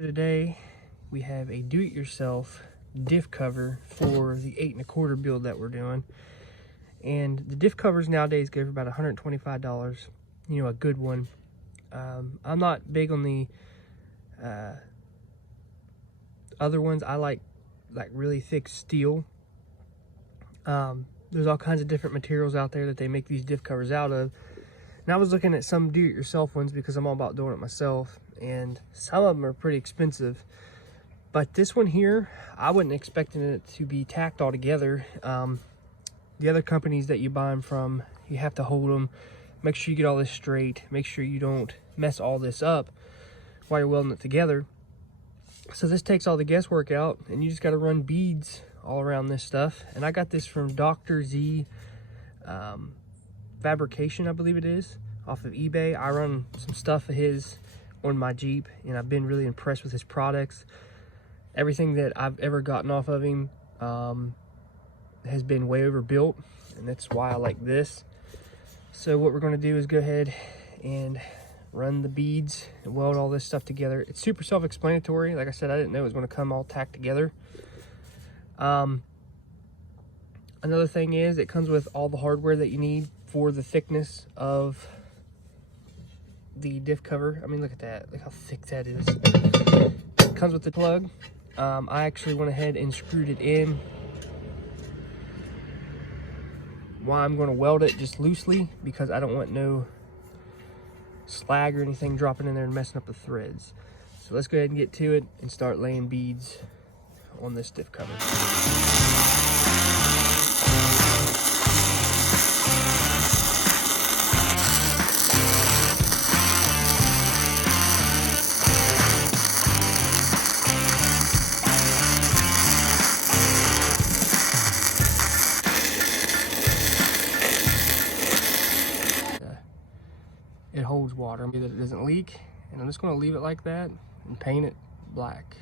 Today we have a do-it-yourself diff cover for the 8 1/4 build that we're doing, and the diff covers nowadays go for about $125, you know, a good one. I'm not big on the other ones. I like really thick steel. There's all kinds of different materials out there that they make these diff covers out of, and I was looking at some do-it-yourself ones because I'm all about doing it myself, and some of them are pretty expensive. But this one here, I wasn't expecting it to be tacked all together. The other companies that you buy them from, you have to hold them, make sure you get all this straight, make sure you don't mess all this up while you're welding it together. So this takes all the guesswork out, and you just got to run beads all around this stuff. And I got this from Dr. Z Fabrication, I believe it is, off of eBay. I run some stuff of his on my Jeep, and I've been really impressed with his products. Everything that I've ever gotten off of him has been way overbuilt, and that's why I like this. So what we're going to do is go ahead and run the beads and weld all this stuff together. It's super self-explanatory. Like I said, I didn't know it was going to come all tacked together. Another thing is it comes with all the hardware that you need for the thickness of the diff cover. I mean, look at that. Look how thick that is. It comes with the plug. I actually went ahead and screwed it in. Why I'm going to weld it just loosely, because I don't want no slag or anything dropping in there and messing up the threads. So let's go ahead and get to it and start laying beads on this diff cover. It holds water, that it doesn't leak, and I'm just going to leave it like that and paint it black.